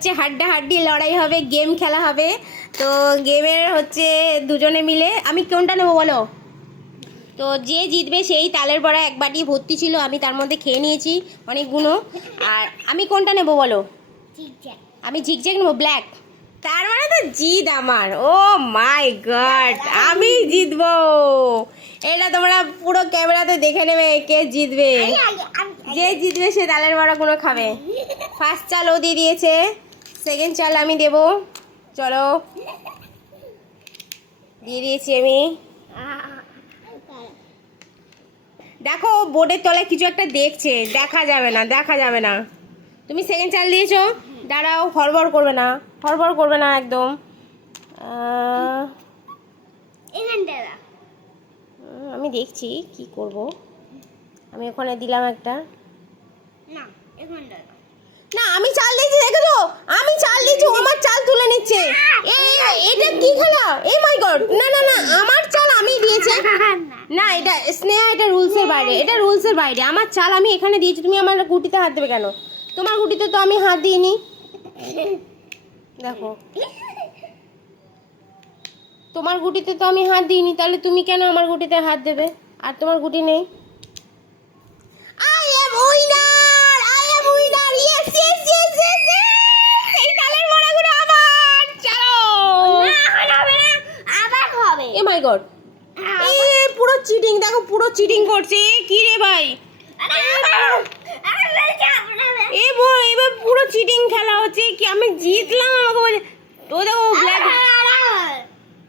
হচ্ছে হাড্ডাহাড্ডি লড়াই হবে, গেম খেলা হবে। তো গেমের হচ্ছে দুজনে মিলে আমি কোনটা নেবো বলো? তো যে জিতবে সেই তালের বড়া এক বাটি ভর্তি ছিল, আমি তার মধ্যে খেয়ে নিয়েছি অনেকগুলো। আর আমি কোনটা নেবো বলো? আমি ঝিকঝ্যাক নেবো, ব্ল্যাক। তার মানে তো জিত আমার। ও মাই গড, আমি জিতবো। এটা তোমরা পুরো ক্যামেরাতে দেখে নেবে কে জিতবে। যে জিতবে সে তালের বড়াগুলো খাবে। ফার্স্ট চাল ও দিয়ে দিয়েছে, সেকেন্ড চাল আমি দেব। চলো, দিয়ে দিয়েছি আমি। দেখো বোর্ডের তলায় কিছু একটা দেখছে, দেখা যাবে না, দেখা যাবে না। তুমি সেকেন্ড চাল দিয়েছো, দাঁড়াও, হড়বড় করবে না, হড়বড় করবে না একদম। আমি দেখছি কি করব। আমি ওখানে দিলাম একটা। না আমি চাল দিয়েছি, দেখেছো? আমি চাল দিয়েছি, আমার চাল তুলে নিচ্ছে। এটা কি খেলা? এ মাই গড, না না না, আমার চাল আমি দিয়েছি। না এটা স্নেহা, এটা রুলসের বাইরে, এটা রুলসের বাইরে। আমার চাল আমি এখানে দিয়েছি, তুমি আমার গুটিতে হাত দেবে কেন? তোমার গুটিতে তো আমি হাত দিইনি। দেখো, তোমার গুটিতে তো আমি হাত দিইনি, তাহলে তুমি কেন আমার গুটিতে হাত দেবে? আর তোমার গুটি নেই। I am winner! I am winner! Yes, yes, yes, yes, yes! এই তালের বড়াগুলো আমার। চলো। আবার হবে। এ মাই গড, এ পুরো চিটিং, দেখো পুরো চিটিং করছে। কি রে ভাই, এ বল, এবার পুরো চিটিং খেলা হচ্ছে কি? আমি জিতলাম, আমাকে বলে তো দেখো ব্ল্যাক।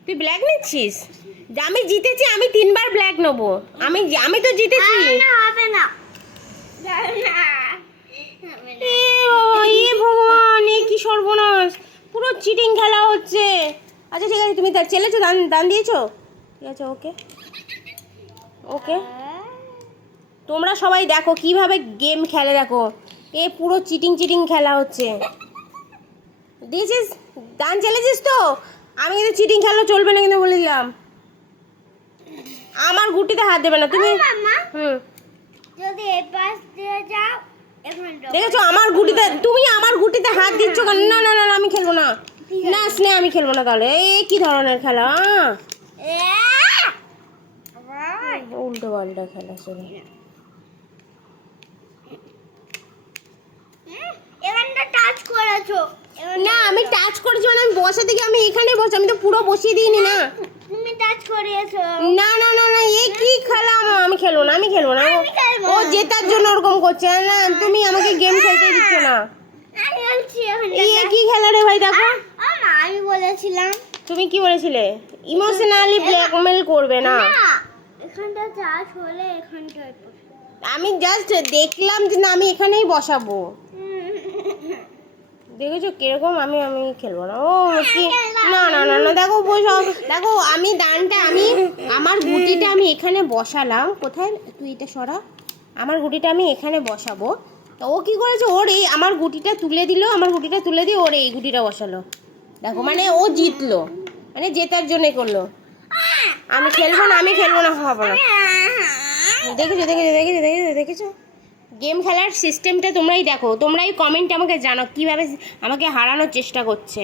তুই ব্ল্যাক নিচ্ছিস? আমি জিতেছি, আমি 3বার ব্ল্যাক নেবো। আমি তো জিতেছি। হবে না। এ ভগবান, এ কি সর্বনাশ, পুরো চিটিং খেলা হচ্ছে। আচ্ছা ঠিক আছে, তুমি চেলেছো, দান দিয়েছো, ঠিক আছে, ওকে ওকে। তোমরা সবাই দেখো কিভাবে গেম খেলে, দেখো এ পুরো চিটিং চিটিং খেলা হচ্ছে। দিয়েছিস, দান চেলেছিস তো? আমি কিন্তু চিটিং খেলা চলবে না কিন্তু, বলে দিলাম। আমার গুটিতে হাত দেবে না তুমি। যদি এই পাশ দিয়ে যাও, দেখেছো আমার গুটিতে, তুমি আমার গুটিতে হাত দিচ্ছ কেন? না না না, আমি খেলবো না। না স্নেহ, আমি খেলবো না তাহলে। এই কি ধরনের খেলা? উল্টো পাল্টা খেলা শুরু। এখানটা টাচ করেছো। না আমি টাচ করেছি মানে আমি বসাতে গিয়ে আমি এখানে বসে, আমি তো পুরো বসিয়ে দিইনি না। তুমি টাচ করিয়েছো। না না না না, এই কি খেলা? আমি খেলবো না, আমি খেলবো না। ও জেতার জন্য ওরকম করছে না, তুমি আমাকে গেম খেলতে দিচ্ছ না। এই কি খেলা রে ভাই? দেখো আমি বলেছিলাম। তুমি কি বলেছিলে? ইমোশনালি ব্ল্যাকমেল করবে না। এখানটা টাচ হলে এখানটায় আমি জাস্ট দেখলাম যে না, আমি এখানেই বসাবো। দেখেছো কিরকম? আমি খেলবো না। ও কি, না না না না, দেখো বসাও, দেখো আমি দানটা, আমি আমার গুটিটা আমি এখানে বসালাম। কোথায় তুই? এটা সরা, আমার গুটিটা আমি এখানে বসাবো। তো ও কি করেছে, ওর এই আমার গুটিটা তুলে দিল, আমার গুটিটা তুলে দিয়ে ওর এই গুটিটা বসালো। দেখো মানে ও জিতলো, মানে জেতার জন্য করলো। আমি খেলবো না, আমি খেলবো না, খাবো না। দেখেছো দেখেছো দেখেছো দেখেছো দেখেছো গেম খেলার সিস্টেমটা তোমরাই দেখো, তোমরাই কমেন্টে আমাকে জানো কিভাবে আমাকে হারানোর চেষ্টা করছে।